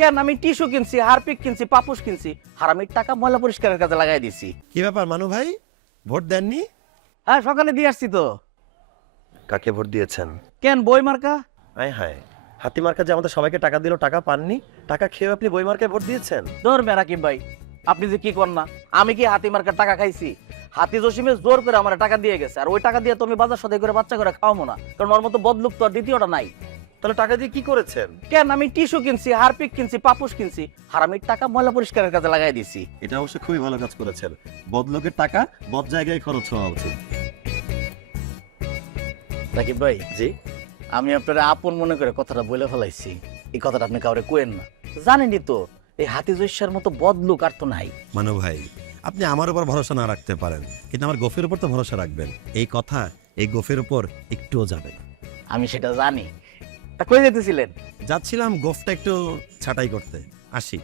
কেন আমি টিস্যু কিনছি, হারপিক কিনছি, পাপুস কিনছি, হারামির টাকা ময়লা পরিষ্কারের কাজে লাগাই দিছি। কি ব্যাপার মানু ভাই, ভোট দেননি? হ্যাঁ, সকালে দিয়ে আসছি তো। কাকে ভোট দিয়েছেন? কেন বই মার্কা? আয় হায়, হাতি মার্কা যে আমাদের সবাইকে টাকা দিল, টাকা পাননি, টাকা খেয়ে আপনি বই মার্কায় ভোট দিয়েছেন? ধরবে রাকিব ভাই, আপনি যে কি কর না, আমি কি হাতি মার্কার টাকা খাইছি? হাতি জসিমে জোর করে আমার টাকা দিয়ে গেছে, আর ওই টাকা দিয়ে তো আমি বাজার সদাই করে বাচ্চা করে খাওয়াবো না, কারণ ওর মতো বদলুক তো আর দ্বিতীয়টা নাই। তাহলে টাকা দিয়ে কি করেছেন? কেন আমি টিস্যু কিনছি, হারপিক কিনছি, পাপুস কিনছি, হারামির টাকা ময়লা পরিষ্কারের কাজে লাগাই দিছি। এটা অবশ্য খুবই ভালো কাজ করেছেন। বদলোকের টাকা বদ জায়গায় খরচ হওয়া উচিত। রাকিব ভাই, জি, আমি আপনার আপন মনে করে কথাটা বলে ফেলাইছি, এই কথাটা আপনি কাউরে কোয়েন না। জানেনই তো এই হাতি জৈশ্যার মতো বদলুক আর তো নাই। মানু ভাই, আপনি আমার উপর ভরসা না রাখতে পারেন, কিন্তু আমার গোফের উপর তো ভরসা রাখবেন। এই কথা এই গোফের উপর একটুও যাবে না। আমি সেটা জানি। তা কই যেতেছিলেন? যাচ্ছিলাম গোফটা একটু ছাঁটাই করতে, আসি।